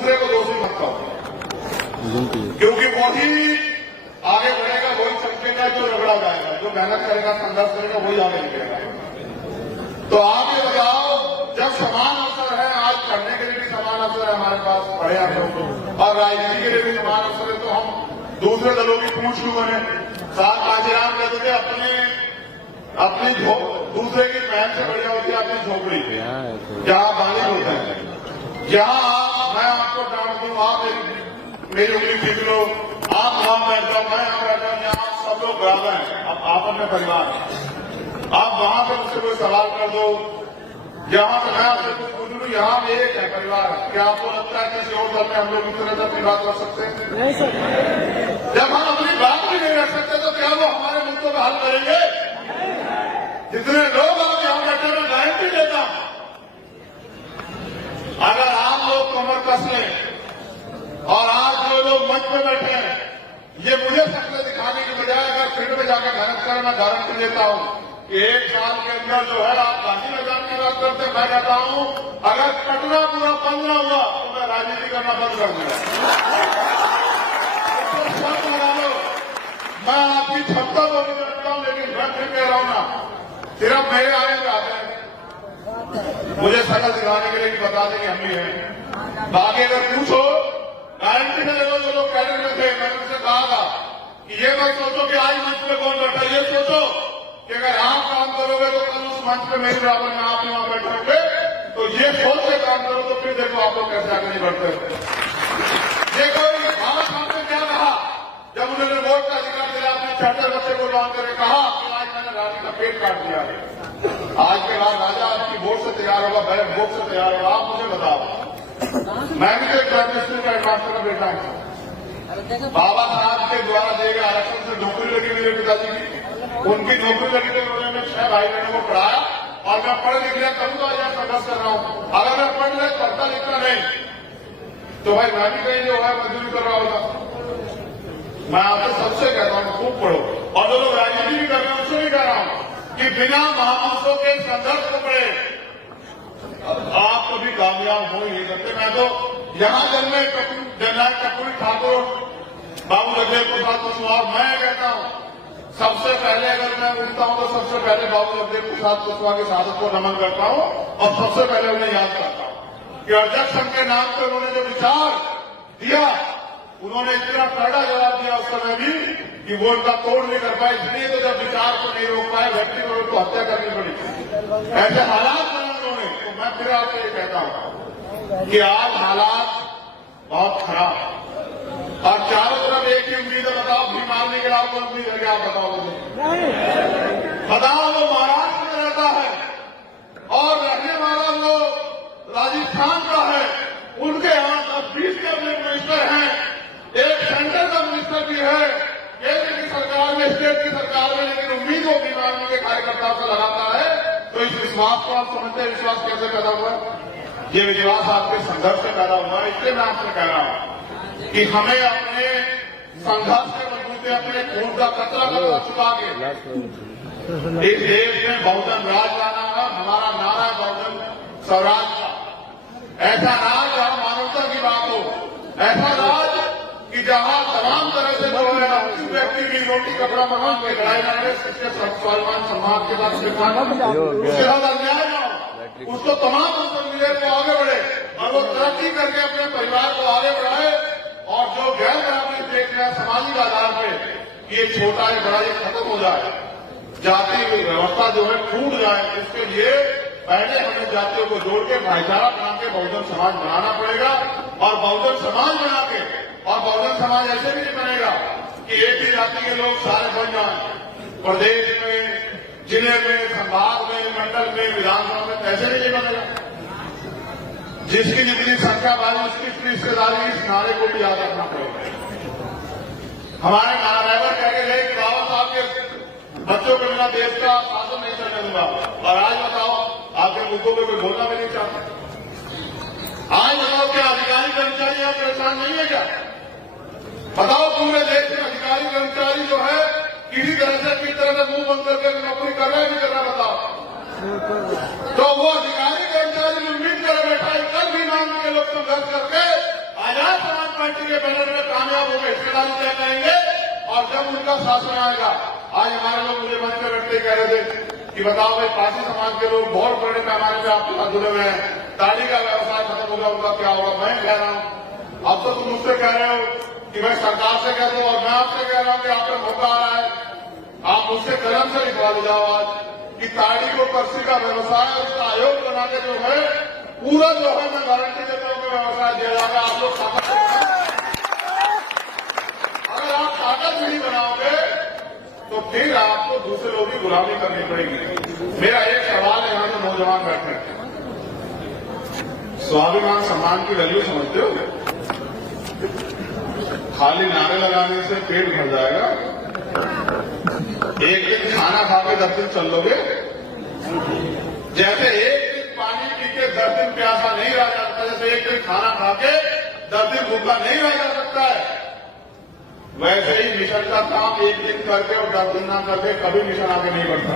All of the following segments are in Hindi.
दूसरे को दोषी मत कहो, क्योंकि वही आगे बढ़ेगा, वही चमकेगा जो रगड़ा जाएगा, जो मेहनत करेगा, संघर्ष करेगा, वही आगे निकलेगा। तो आप ये बताओ, जब समान अवसर है, आज पढ़ने के लिए भी समान अवसर है हमारे पास, पढ़े आप और राजनीति के लिए भी समान अवसर है, तो हम दूसरे दलों की पूछ क्यों बने? साथ काजीराम कहते थे अपनी दूसरे की महल से बढ़िया होती है अपनी झोपड़ी, जहां बालिक होता है, जहां मैं आपको डांट दूं, आप मेरी उंगली खींच लो, आप वहां बैठ जाओ, मैं यहां बैठ जाऊं, यहाँ सब लोग बराबर हैं, अब आप अपने परिवार हैं, आप वहां से मुझसे कोई सवाल कर दो, जहां से मैं आपसे कुछ पूछ लूं, यहाँ में एक है परिवार। क्या आपको लगता है किसी और दल में हम लोग इस तरह से अपनी बात कर सकते हैं? नहीं सर। जब हम अपनी बात भी नहीं रख सकते तो क्या वो हमारे मुद्दों का हल करेंगे? जितने लोग आप यहां बैठे, मैं गारंटी देता हूं, अगर आप लोग कमर कस लें और आज जो लोग मंच पे बैठे हैं, ये मुझे शक्ल दिखाने की बजाय अगर फील्ड में जाकर मेहनत करें, मैं गारंटी देता हूं कि 1 साल के अंदर जो है, आप गांधी मैदान की बात करते, मैं कहता हूं अगर पटना पूरा बंद न हुआ तो मैं राजनीति करना बंद कर दूंगा। मैं आपकी क्षमता को नहीं जानता हूं, लेकिन मैं फिर कह रहा हूं ना, सिर्फ मेरे आने पे आते हैं, मुझे शक्ल दिखाने के लिए भी बता दें कि हम भी हैं। बाकी अगर पूछो, गारंटी से देखो, जो लोग कैडर में थे, मैंने उनसे कहा था कि ये मत सोचो कि आज मंच पे कौन बैठा, ये सोचो कि अगर आप काम करोगे तो कल उस मंच पे मेरे बराबर में आप वहां बैठोगे, तो ये सोच के काम करो, तो फिर देखो आप लोग कैसे आगे नहीं बढ़ते। ये कोई बाबा साहब ने क्या कहा जब उन्होंने वोट का अधिकार दिया, अपने चाचा बच्चे को लौट करके कहा कि आज मैंने रानी का पेट काट दिया है, आज के बाद राजा आपकी वोट से तैयार होगा, बहन वोट से तैयार होगा। आप मुझे बताओ, मैं भी तो एक प्राइमरी स्कूल का हेडमास्टर का बेटा हूं, बाबा साहब के द्वारा दिए गए आरक्षण से नौकरी लगी मेरे पिताजी की, उनकी नौकरी लगी तो उन्होंने 6 भाई बहनों को पढ़ाया, और मैं पढ़ लिख लिया करूँ तो यहाँ संघर्ष कर रहा हूँ। अगर मैं पढ़ लिया पढ़ता लिखता नहीं तो भाई मैं भी कहीं जो है मजदूरी कर रहा होगा। मैं आपसे सबसे कहता हूँ खूब पढ़ो, और जो लोग राजनीति भी कर रहे हैं उनसे भी कह रहा हूँ कि बिना महापुरुषों के संघर्ष को पढ़े आप कभी कामयाब हो ही नहीं सकते। मैं तो यहां जन्मे जननायक कर्पूरी ठाकुर, बाबू जगदेव प्रसाद कुशवाहा, मैं कहता हूं सबसे पहले अगर मैं उठता हूं तो सबसे पहले बाबू जगदेव प्रसाद कुशवाहा की शहादत को नमन करता हूं, और सबसे पहले उन्हें याद करता हूं कि अध्यक्ष संघ के नाम पर उन्होंने जो विचार दिया, उन्होंने इतना कड़ा जवाब दिया उस समय भी कि वो उनका तोड़ नहीं कर पाए, इसलिए तो जब विचार को नहीं रोक पाए, व्यक्ति को उनको हत्या करनी पड़ी, ऐसे हालात बनाए उन्होंने। तो मैं फिर आपसे ये कहता हूं कि आज हालात बहुत खराब, और चारों तरफ एक ही उम्मीद है, बताओ भी मारने के अलावा कोई उम्मीद है क्या? आप बताओ मुझे, बताओ। वो महाराष्ट्र में रहता है और रहने वाला वो राजस्थान का है, उनके यहां 10-20 कैबिनेट मिनिस्टर हैं, एक सेंटर का मिनिस्टर भी है केंद्र की सरकार में, स्टेट की सरकार में, लेकिन उम्मीद वो बीमारी के कार्यकर्ताओं से लगाता है। तो इस विश्वास को आप समझते हैं, विश्वास कैसे पैदा हुआ? ये विश्वास आपके संघर्ष से पैदा हुआ है। इसलिए मैं आपसे कह रहा हूं कि हमें अपने संघर्ष के मजबूती, अपने खून का कतरा छुपा के इस देश में बहुजन राज लाना है। हमारा नारा है बहुजन स्वराज का, ऐसा राज जहां मानवता की बात हो, ऐसा राज कि जहां तमाम तरह से जो है व्यक्ति की रोटी कपड़ा मकान की लड़ाई लड़े, उसके स्वाभिमान सम्मान के साथ उसके साथ अन्याय न हो, उसको तमाम अवसर मिले, वो आगे बढ़े और वो तरक्की करके अपने परिवार को आगे बढ़ाए, और जो गैर बराबरी देख रहे हैं सामाजिक आधार पे ये छोटा है बड़ा ये खत्म हो जाए, जाति व्यवस्था जो है टूट जाए, इसके लिए पहले हमें जातियों को जोड़ के भाईचारा बना के बहुजन समाज बनाना पड़ेगा। और बहुजन समाज बना के, और बहुजन समाज ऐसे भी नहीं बनेगा कि एक ही जाति के लोग सारे बन जाए, प्रदेश में, जिले में, संभाग में, मंडल में, विधानसभा में, ऐसे नहीं बनेगा। जिसकी जितनी संख्या बढ़ी उसकी रिश्तेदारी, इस नारे को भी याद रखना पड़ेगा। हमारे महाराजा कह के गए कि बाबा साहब के बच्चों के बिना देश का शासन नहीं चलने दूंगा, और आज बताओ आपके मुद्दों पे कोई बोलना भी नहीं चाहता। आज बताओ क्या अधिकारी कर्मचारी आप परेशान नहीं है क्या? बताओ पूरे देश में अधिकारी कर्मचारी जो है किसी तरह से किस तरह से मुंह बंद करके नौकरी कर रहे हैं, नहीं कर रहा? बताओ। तो वो अधिकारी कर्मचारी उम्मीद कर बैठा है, कल भी मांग के लोग संघर्ष करके पार्टी के बैनर में कामयाब होकर हिस्सेदारी तय करेंगे और जब उनका शासन आएगा। आज हमारे लोग मुझे मंच में बैठते कह रहे थे कि बताओ भाई, पासी समाज के लोग बहुत बड़े पैमाने में आपके साथ जुड़े हुए हैं, ताड़ी का व्यवसाय खत्म होगा, उनका क्या होगा? मैं कह रहा हूं, अब तो तुम मुझसे कह रहे हो कि मैं सरकार से कह दूं, और मैं आपसे कह रहा हूं कि आपका मौका आ रहा है, आप मुझसे कलम से लिखवा दे जाओ आज कि ताड़ी को कृषि का व्यवसाय, उसका आयोग बना के जो है पूरा जो है मैं गारंटी देता हूं कि व्यवसाय दिया जाएगा। आप लोग ताकत, अगर आप ताकत नहीं बनाओगे तो फिर आपको दूसरे लोगों की गुलामी करनी पड़ेगी। मेरा एक सवाल है, यहाँ जो नौजवान बैठे हैं, स्वाभिमान सम्मान की वैल्यू समझते हो? खाली नारे लगाने से पेट भर जाएगा? एक दिन खाना खा के 10 दिन चल लोगे? जैसे एक दिन पानी पी के 10 दिन प्यासा नहीं रह जा सकता, जैसे एक दिन खाना खा के 10 दिन भूखा नहीं रह जा सकता है, वैसे ही मिशन का काम एक दिन करके और 10 दिन ना करके कभी मिशन आगे नहीं बढ़ता।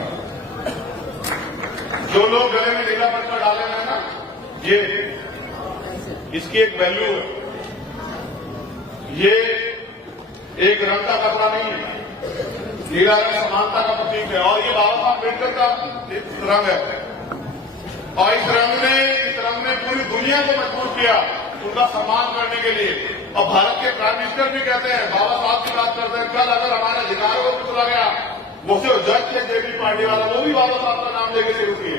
जो लोग गले में नीला पट्टा डाले हैं ना, ये इसकी एक वैल्यू है। ये एक रंग का कपड़ा नहीं है, नीला रंग समानता का प्रतीक है, और ये बाबा साहब अम्बेडकर का रंग है। और इस रंग ने पूरी दुनिया को मजबूर किया उनका सम्मान करने के लिए। और भारत के प्राइम मिनिस्टर भी कहते हैं, बाबा साहब की बात करते हैं, कल अगर हमारे अधिकारों को कुचला गया, वो सिर्फ जज थे जेपी पार्टी वाला, वो भी बाबा साहब का नाम लेके शुरू किए।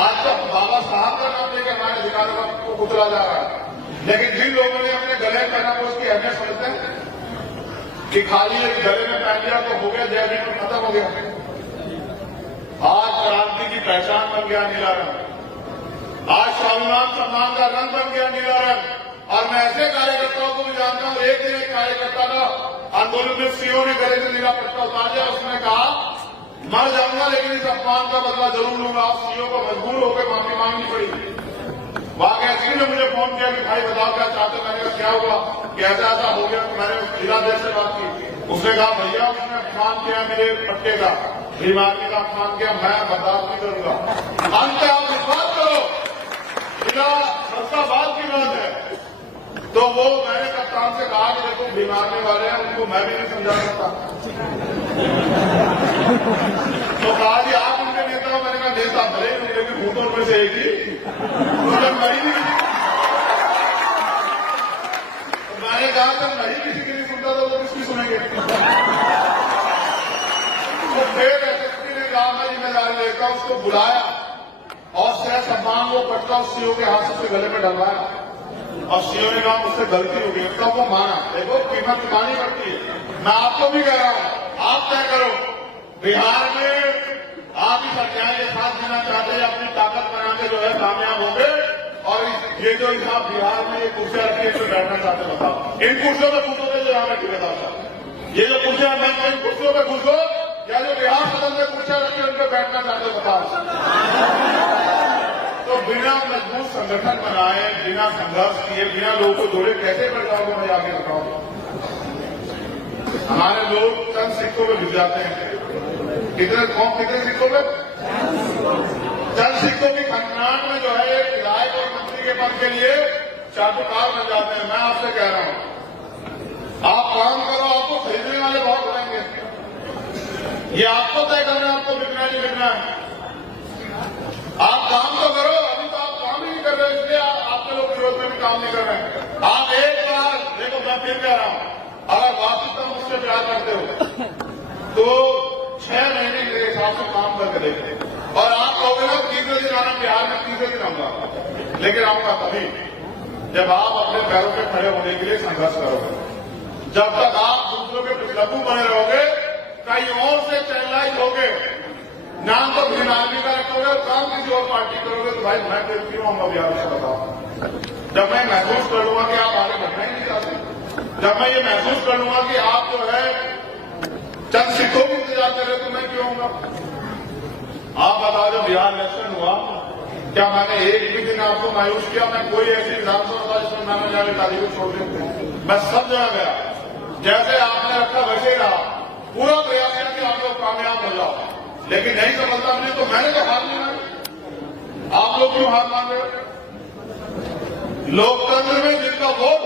आज तक बाबा साहब का नाम लेकर हमारे अधिकारों को कुचला जा रहा है। लेकिन जिन लोगों ने अपने गले पहना वो उसकी अहमियत समझते हैं कि खाली एक गले में पहन लिया तो हो गया, जय में खत्म हो गया। आज क्रांति की पहचान बन गया नीला रंग, आज स्वाभिमान सम्मान का रंग बन गया नीला रंग। और मैं ऐसे कार्यकर्ताओं को भी जानता हूं, एक दिन एक कार्यकर्ता का आंदोलन में सीओ ने गले से नीला पट्टा उतार दिया, उसने कहा मर जाऊंगा लेकिन इस अपमान का बदला जरूर लूंगा। सीओ को मजबूर होकर माफी मांगनी पड़ी। वहां के एसपी ने मुझे फोन किया कि भाई बताओ क्या चाहते? मैंने कहा क्या हुआ, कैसा ऐसा हो गया? मैंने जिलाध्यक्ष से बात की, उसने कहा भैया उसने अपमान किया मेरे पट्टे का, बीमारी का अपमान किया, मैं बर्दाश्त नहीं करूंगा। अंत आप विश्वास करो, जिला सबका बात की बात है। तो वो मैंने कप्तान से कहा कि देखो बीमारने वाले हैं, उनको मैं भी नहीं समझा सकता। तो कहा जी आप उनके नेता हो? मैंने कहा नेता भले ही लेकिन हूं तो उनमें से एक ही, मैंने कहा था नहीं किसी की नहीं सुनता था वो किसकी सुनेंगे? तो फिर एसएसपी ने कहा मैं जिम्मेदारी लेता हूं, उसको बुलाया और सह सम्मान वो पट्टा उस सीओ के हाथ से उसके गले में डलवाया। और सीओ ने कहा मुझसे गलती हो गई, तब वो माना। देखो कीमत चुकानी पड़ती है। मैं आपको भी कह रहा हूं, आप तय करो, बिहार में आप इस अन्याय के साथ देना चाहते हैं, अपनी ताकत बना के जो है कामयाब होंगे। और ये जो यहाँ बिहार में ये कुर्सियां रखी है, इसमें बैठना चाहते हैं, बताओ इन कुर्सियों में घुसोगे जो यहाँ बैठी बताओ? ये जो कुर्सियां मैं इन कुर्सियों में घुसो या जो बिहार सदन में कुर्सियां रखी है उन पर बैठना चाहते हो बताओ? तो बिना मजबूत संगठन बनाए, बिना संघर्ष किए, बिना लोगों को जोड़े कैसे बढ़ जाओगे? मैं आगे बताऊं, हमारे लोग चंद सिक्कों में घुस जाते हैं। कितने सिक्कों में? चंद सिक्कों की खननाट में जो है एक विधायक और मंत्री के पद के लिए चाटुकार बन जाते हैं। मैं आपसे कह रहा हूं, आप काम करो, आपको खरीदने वाले बहुत रहेंगे। ये आपको तय करना है आपको बिकना नहीं बिकना है। आप काम तो करो, अभी तो आप काम ही नहीं कर रहे, इसलिए आपके लोग विरोध में भी काम नहीं कर रहे हैं। आप एक बार देखो, मैं फिर कह रहा हूं, अगर वास्तविकता मुझसे प्यार करते हो तो 6 महीने मेरे हिसाब से काम करके देखते। और आप कहोगे ना तीसरे दिन आना, बिहार में तीसरे दिन आऊंगा, लेकिन आऊंगा तभी जब आप अपने पैरों पे खड़े होने के लिए संघर्ष करोगे। जब तक आप दूसरों के पिछलू बने रहोगे, कहीं और से चैनलाइज होगे, नाम तो भीम आर्मी का रखोगे और काम किसी और पार्टी करोगे, तो भाई मैं फिर क्यों आऊंगा बिहार से? बताओ। जब मैं महसूस कर लूंगा कि आप आगे बढ़ना ही नहीं चाहते, जब मैं ये महसूस कर लूंगा कि आप जो है चंद सिक्कों की इंतजार कर रहे, तो मैं क्यों आऊंगा? आप बताओ, जब बिहार इलेक्शन हुआ क्या मैंने एक भी दिन आपको मायूस किया? मैं कोई ऐसी विधानसभा जिसमें मैंने जाने गाड़ी को छोड़ देते, मैं सब जगह गया, जैसे आपने रखा वैसे ही रहा, पूरा प्रयास किया कि आप लोग कामयाब हो जाओ। लेकिन नहीं समझता मुझे, तो मैंने तो हार नहीं मानी। आप लोग क्यों हार मान रहे हो? लोकतंत्र में जिनका वोट